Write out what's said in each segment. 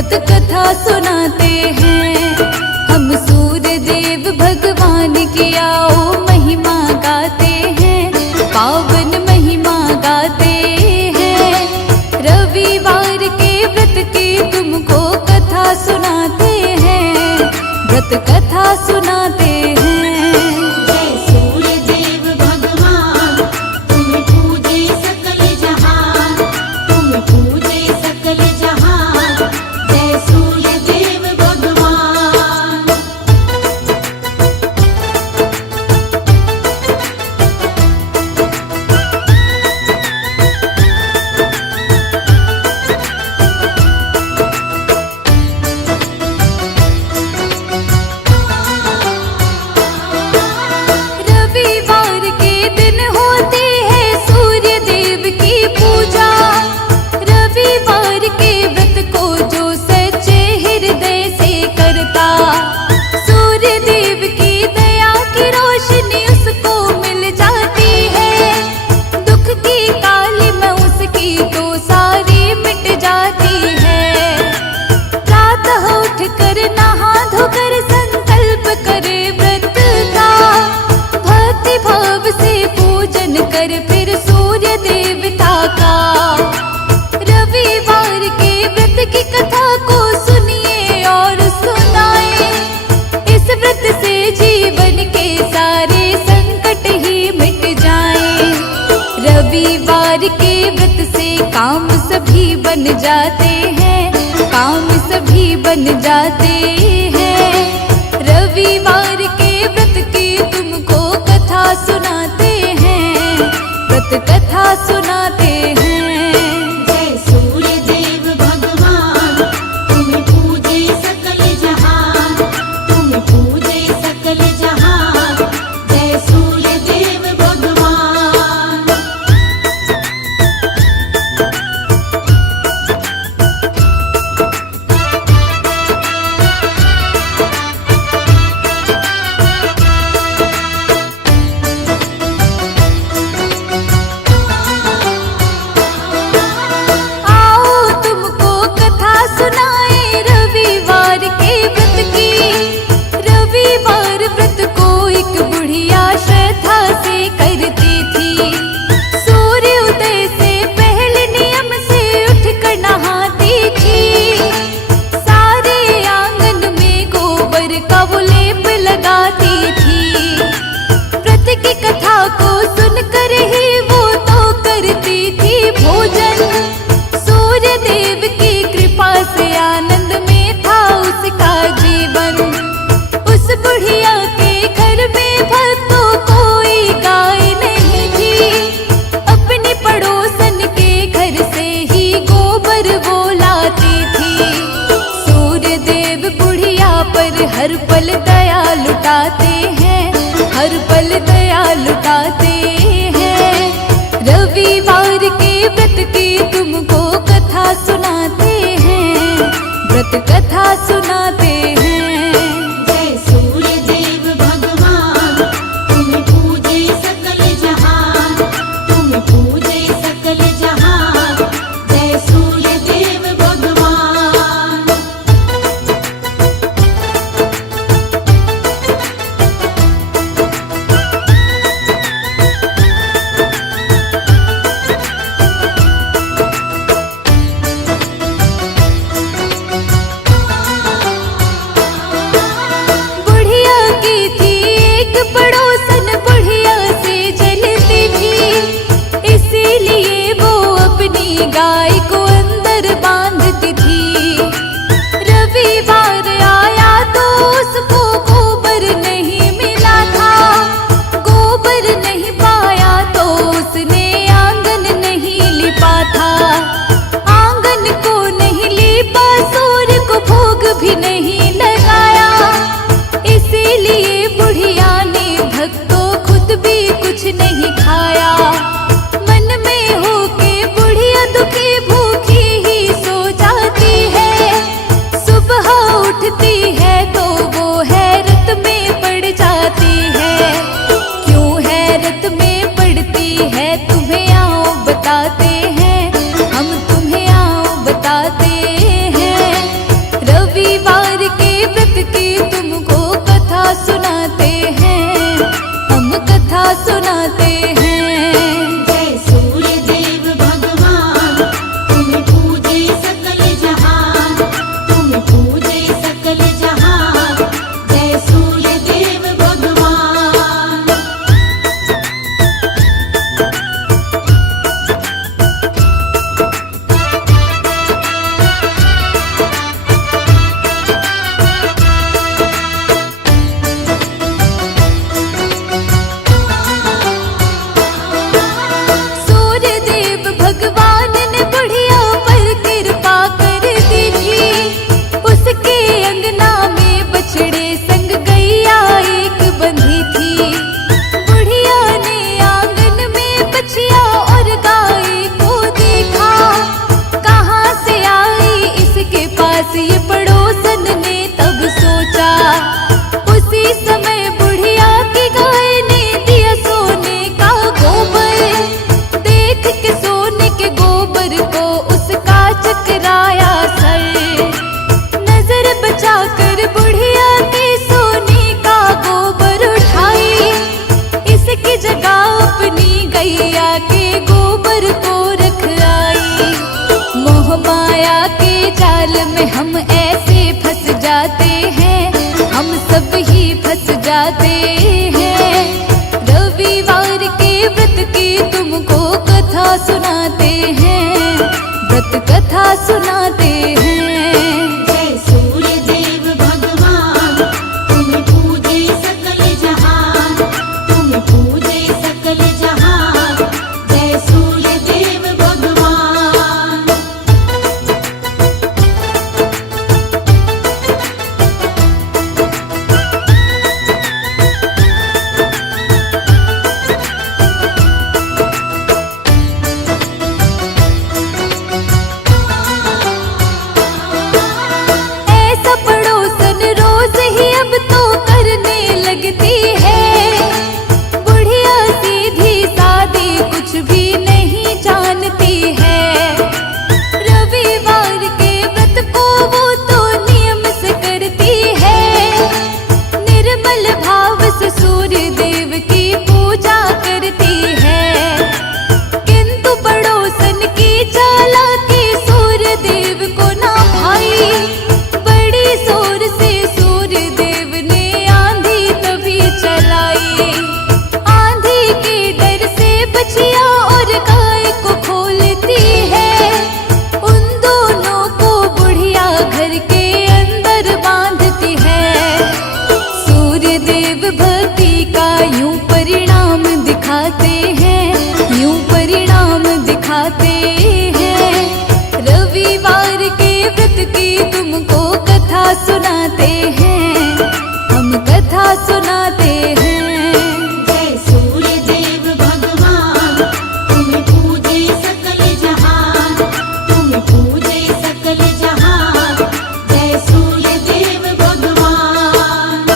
व्रत कथा सुनाते हैं। हम सूर्य देव भगवान की आओ महिमा गाते हैं, पावन महिमा गाते हैं। रविवार के व्रत की तुमको कथा सुनाते हैं, व्रत कथा सुनाते हैं। जय सूर्य देव भगवान, तुम पूजे सकल जहान, तुम पूजे सकल जहान। जय सूर्य देव भगवान। रविवार के दिन होती है सूर्य देव की पूजा। रविवार के व्रत को जो सच्चे हृदय से करता, सूर्य देव की दया की रोशनी उसको मिल जाती है। दुख की काली में उसकी तो सारी मिट जाती है। प्रातः उठ कर नहा धोकर संकल्प करे व्रत का, भक्ति भाव से पूजन कर फिर सूर्य देवता का। रविवार के व्रत की कथा को सुनिए और सुनाए, इस व्रत से जीवन के सारे संकट ही मिट जाएं। रविवार के व्रत से काम सभी बन जाते हैं, काम सभी बन जाते हैं। रविवार के व्रत की तुमको कथा सुनाते हैं, व्रत कथा सुनाते हैं। जय सूर्य देव भगवान, तुम पूजे सकल जहान, तुम पूजे सकल जहान। जय सूर्य देव भगवान। माया के जाल में हम ऐसे फंस जाते हैं, हम सब ही फंस जाते हैं। रविवार के व्रत की तुमको कथा सुनाते हैं, व्रत कथा सुनाते हैं। जय सूर्य देव भगवान, तुम पूजे सकल जहान, तुम पूजे सकल जहान। जय सूर्य देव भगवान। ऐसा पड़ोसन रोज ही अब तो करने लगती है, बुढ़िया सीधी सादी कुछ भी नहीं जानती है। रविवार के व्रत को वो तो नियम से करती है, निर्मल भाव से सूर्य देव की पूजा करती है। किंतु पड़ोसन की चालाकी सूर्य देव को ना भाई, बड़ी जोर से सूर्य देव ने आंधी तभी चलाई। आंधी के डर से बछिया और गाय को खोलती है, उन दोनों को बुढ़िया घर के अंदर बांधती है। सूर्य देव भक्ति का यूं परिणाम दिखाते हैं, यूं परिणाम दिखाते हैं। रविवार के व्रत की तुमको कथा सुनाते हैं, हम कथा सुनाते हैं। जय सूर्य देव भगवान, तुम पूजे सकल जहान, तुम पूजे सकल जहान। जय सूर्य देव भगवान।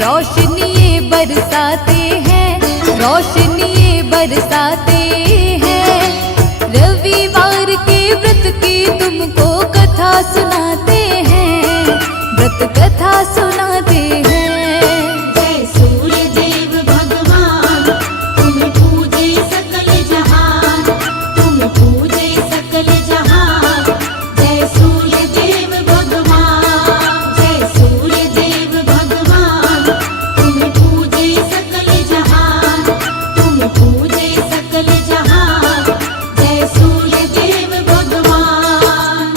रोशनी ये बरसाते हैं, रोशनी ये बरसाते हैं। रविवार के व्रत की तुमको कथा सुनाते हैं, व्रत कथा सुनाते हैं। जय सूर्य देव भगवान, तुम पूजे सकल जहान, तुम पूजे सकल जहान। जय सूर्य देव भगवान, जय सूर्य देव भगवान, तुम पूजे सकल जहान, तुम पूजे सकल जहान। जय सूर्य देव भगवान।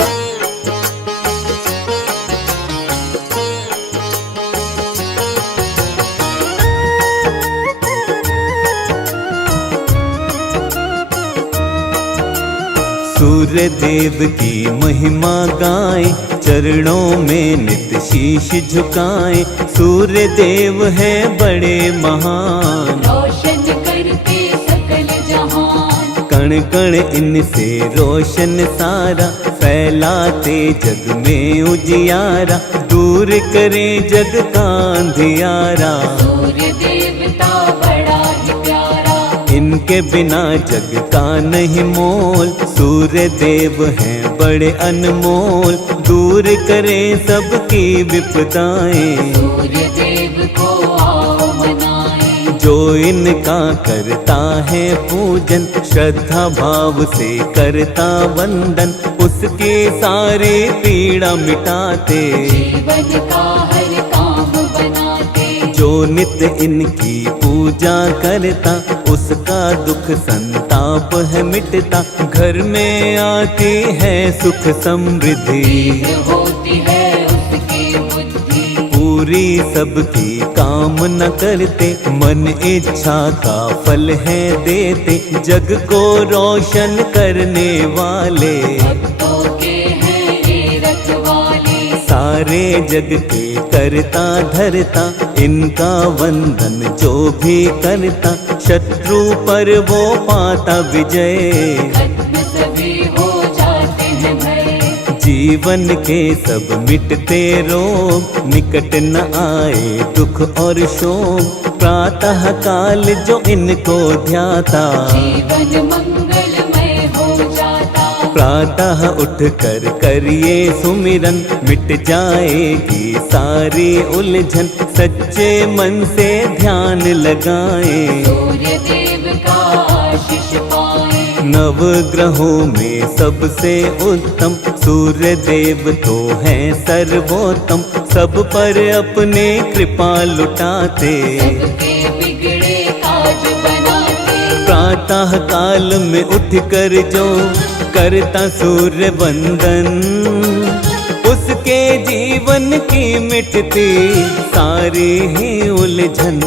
सूर्य देव की महिमा गाएं, चरणों में नित शीश झुकाएं। सूर्य देव है बड़े महान, रोशन करके सकल जहान। कण कण इनसे रोशन सारा, फैलाते जग में उजियारा। दूर करें जग का अंधियारा, सूर्य देवता बड़ा ही प्यारा। इनके बिना जग का नहीं मोल। सूर्य देव हैं बड़े अनमोल, दूर करें सबकी विपदाएं। सूर्य देव को आओ मनाएं, जो इनका करता है पूजन, श्रद्धा भाव से करता वंदन। उसकी सारी पीड़ा मिटाते, जीवन का हर काम बनाते। जो नित इनकी पूजा करता, उसका दुख संताप है मिटता। घर में आती है सुख समृद्धि, होती है उसकी बुद्धि। पूरी सबकी कामना करते, मन इच्छा का फल है देते। जग को रोशन करने वाले, भक्तों के हैं ये रखवाले। सारे जग के करता धरता। इनका वंदन जो भी करता, शत्रु पर वो पाता विजय। खत्म सभी हो जाते हैं भय, जीवन के सब मिटते रोग, निकट न आए दुख और शोक। प्रातः काल जो इनको ध्याता, जीवन मंगलमय हो जाता। प्रातः उठ कर करिए सुमिरन, मिट जाएगी सारी उलझन। सच्चे मन से ध्यान लगाएं, सूर्य देव का आशीष पाएं। नव ग्रहों में सबसे उत्तम, सूर्य देव तो हैं सर्वोत्तम। सब पर अपने कृपा लुटाते, सबके बिगड़े ताज बनाते। प्रातः काल में उठ कर जो करता सूर्य वंदन, उसके जीवन की मिटती सारी ही उलझन।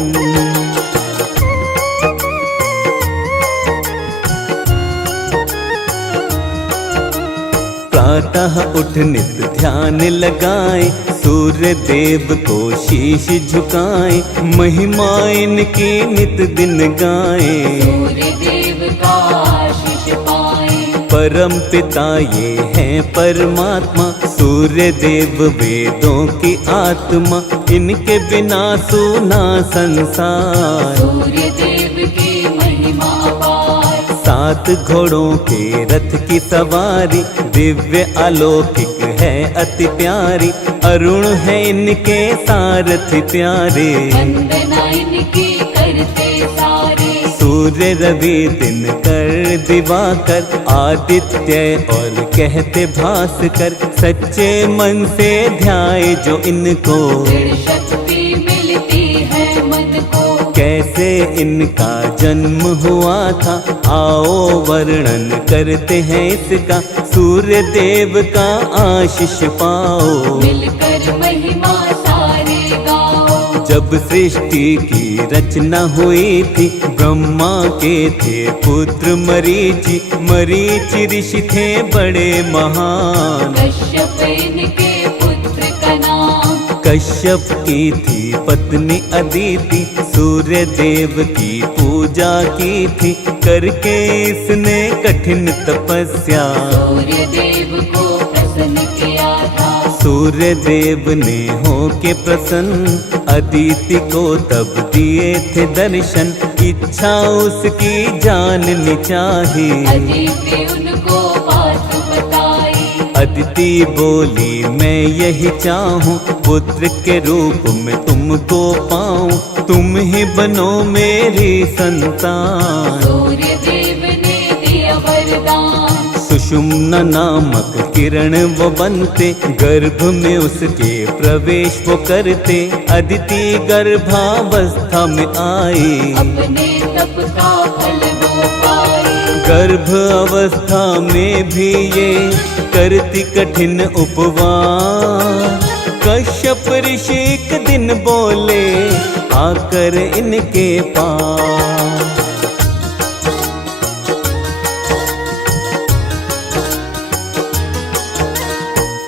प्रातः उठ नित ध्यान लगाएं, सूर्य देव को शीश झुकाएं। महिमा इनकी नित दिन गाएं, सूर्य देव का आशीष पाएं। परम पिता ये हैं परमात्मा, सूर्य देव वेदों की आत्मा। इनके बिना सूना संसार, सूर्य देव की महिमा अपार। 7 घोड़ों के रथ की सवारी, दिव्य अलौकिक है अति प्यारी। अरुण है इनके सारथी प्यारे, वंदना इनकी करते सारे। सूर्य रवि दिन कर दिवाकर, आदित्य और कहते भास्कर। सच्चे मन से ध्याए जो इनको, दृढ़ शक्ति मिलती है मन को। कैसे इनका जन्म हुआ था, आओ वर्णन करते हैं इसका। सूर्य देव का आशीष पाओ, मिलकर महिमा सारे गाओ। जब सृष्टि की रचना हुई थी, ब्रह्मा के थे पुत्र मरीचि। मरीचि ऋषि थे बड़े महान, कश्यप इनके पुत्र का नाम। कश्यप की थी पत्नी अदिति, सूर्य देव की पूजा की थी। करके इसने कठिन तपस्या, सूर्य देव को प्रसन्न किया था। सूर्य देव ने होके प्रसन्न अदिति को तब दिए थे दर्शन। इच्छा उसकी जाननी चाही, अदिति उनको बात बताई। अदिति बोली मैं यही चाहूँ, पुत्र के रूप में तुमको पाऊँ, तुम ही बनो मेरी संतान। सूर्य देव ने दिया वरदान। सुषुम्ना नामक किरण वो बनते, गर्भ में उसके प्रवेश वो करते। अदिति गर्भावस्था में आई, अपने तप का फल वो पाई। गर्भ अवस्था में भी ये करती कठिन उपवास। कश्यप ऋषि एक दिन बोले आकर इनके पास।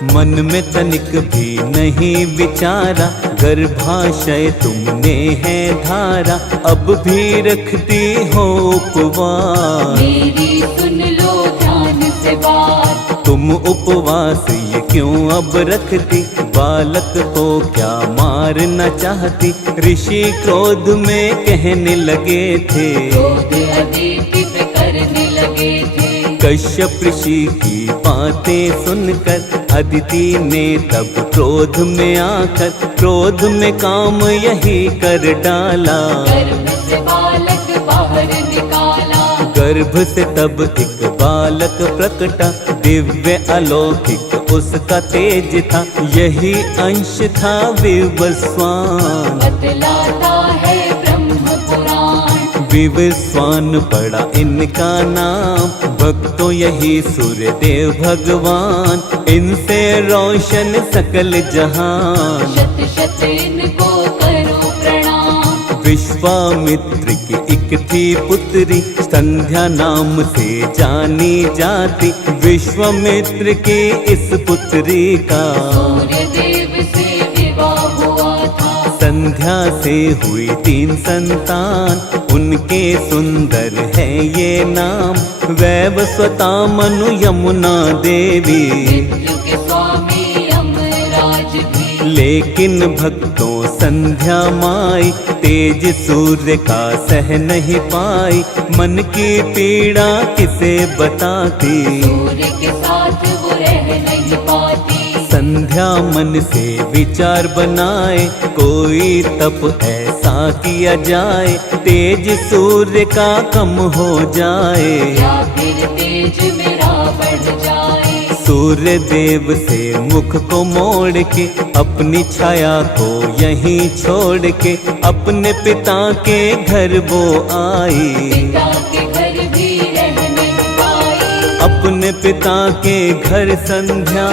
मन में तनिक भी नहीं विचारा, गर्भाशय तुमने है धारा, अब भी रखती हो उपवास। मेरी सुन लो ध्यान से बात। तुम उपवास ये क्यों अब रखती, बालक को क्या मारना चाहती। ऋषि क्रोध में कहने लगे थे, क्रोध अदिति पे करने लगे थे। कश्यप ऋषि की बातें सुनकर अदिति ने तब क्रोध में आकर, क्रोध में काम यही कर डाला। गर्भ से बालक बाहर निकाला। गर्भ से तब एक बालक प्रकटा, दिव्य अलौकिक उसका तेज था, यही अंश था विवस्वान। बतलाता है ब्रह्म पुराण। विवस्वान पड़ा इनका नाम, भक्तों यही सूर्य देव भगवान, इनसे रोशन सकल जहान। शत शत इनको करो प्रणाम। विश्वामित्र की एक थी पुत्री, संध्या नाम से जानी जाती। विश्वामित्र की इस पुत्री का सूर्य देव से विवाह हुआ था। संध्या से हुई 3 संतान, उनके सुंदर है ये नाम। वैवस्वता मनु यमुना देवी, मृत्यु के स्वामी यमराज भी। लेकिन भक्तों संध्या माई, तेज सूर्य का सह नहीं पाई। मन की पीड़ा किसे बताती, सूर्य के साथ वो रह नहीं पाती। संध्या मन से विचार बनाए, कोई तप ऐसा किया जाए, तेज सूर्य का कम हो जाए, या फिर तेज मेरा बढ़ जाए। सूर्य देव से मुख को मोड़ के, अपनी छाया को यहीं छोड़ के, अपने पिता के घर वो आई। पिता के घर भी रह नहीं पाई। अपने पिता के घर संध्या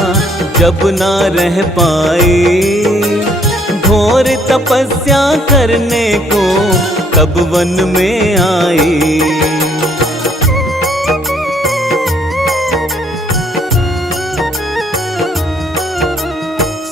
जब ना रह पाई, घोर तपस्या करने को तब वन में आई।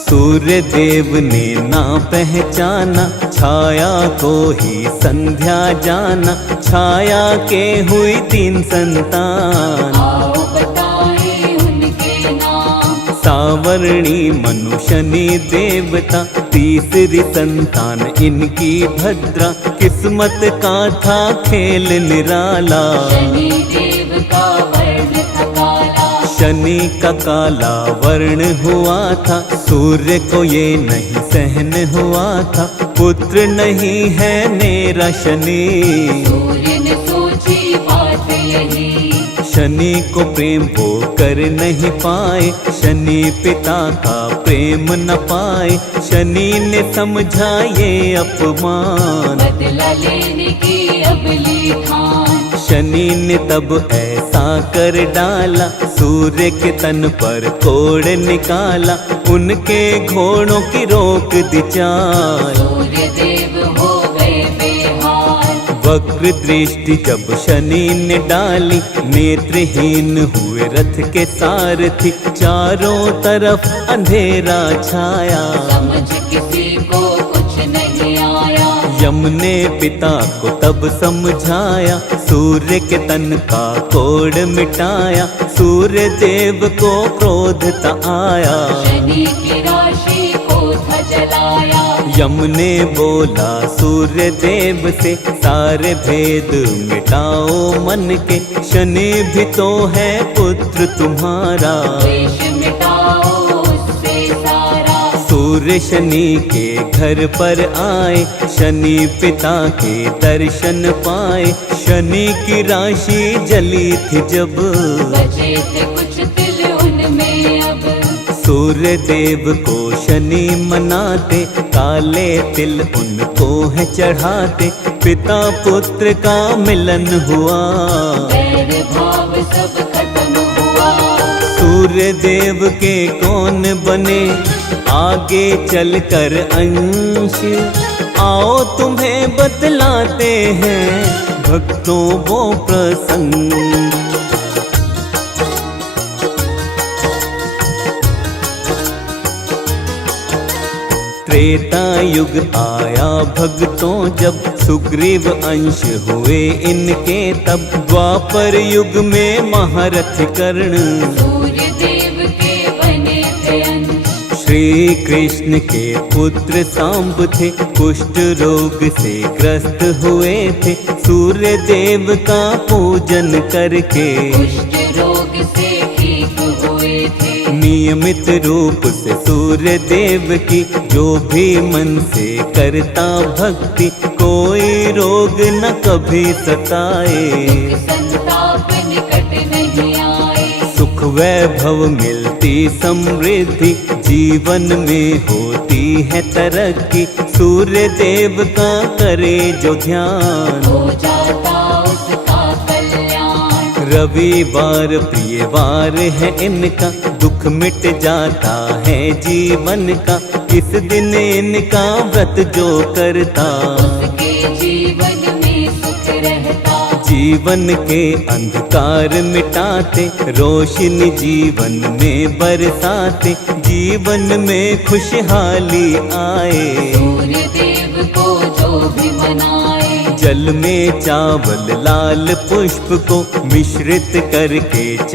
सूर्य देव ने ना पहचाना, छाया को ही संध्या जाना। छाया के हुई 3 संतान, आओ बताएं उनके नाम। सावरणी मनु शनि देवता, तीसरी संतान इनकी भद्रा। किस्मत का था खेल निराला, शनि देव का वर्ण था काला। शनि का काला वर्ण हुआ था, सूर्य को ये नहीं सहन हुआ था। पुत्र नहीं है मेरा शनि, सूर्य ने सोची बात यही। शनि को प्रेम वो कर नहीं पाए, शनि पिता का प्रेम न पाए। शनि ने समझा ये अपमान, बदला लेने की अब ली ठान। शनि ने तब ऐसा कर डाला, सूर्य के तन पर कोड़ निकाला। उनके घोड़ों की रोक दी चाल, सूर्य देव हो गए बेहाल। वक्र दृष्टि जब शनि ने डाली, नेत्रहीन हुए रथ के सारथी। चारों तरफ अंधेरा छाया, समझ किसी को कुछ नहीं आया। यम ने पिता को तब समझाया, सूर्य के तन का कोड़ मिटाया। सूर्य देव को क्रोध ता आया, शनि की राशि को था जलाया। यम ने बोला सूर्य देव से, सारे भेद मिटाओ मन के। शनि भी तो है पुत्र तुम्हारा, द्वेष मिटाओ उससे सारा। सूर्य शनि के घर पर आए, शनि पिता के दर्शन पाए। शनि की राशि जली थी जब, बचे थे कुछ तिल उनमें अब। सूर्य देव को शनि मनाते, काले तिल उनको है चढ़ाते। पिता पुत्र का मिलन हुआ, बैर भाव सब खत्म हुआ। सूर्य देव के कौन बने आगे चलकर अंश। आओ तुम्हें बतलाते हैं भक्तों वो प्रसंग। त्रेता युग आया भक्तों जब, सुग्रीव अंश हुए इनके तब। द्वापर युग में महारथ कर्ण, सूर्य देव के बने थे अंश। श्री कृष्ण के पुत्र सांब थे, कुष्ठ रोग से ग्रस्त हुए थे। सूर्य देव का पूजन करके कुष्ठ रोग से ठीक हुए थे। नियमित रूप से सूर्य देव की जो भी मन से करता भक्ति, कोई रोग न कभी सताए। संताप निकट नहीं आए। सुख वैभव मिलती समृद्धि, जीवन में होती है तरक्की। सूर्य देव का करे जो ध्यान, हो जाता उसका कल्याण। रविवार प्रिय वार है इनका, दुख मिट जाता है जीवन का। इस दिन इनका व्रत जो करता, उसके जीवन में सुख रहता। जीवन के अंधकार मिटाते, रोशनी जीवन में बरसाते। जीवन में खुशहाली आए, सूर्य देव को जो भी मनाए। जल में चावल लाल पुष्प को मिश्रित करके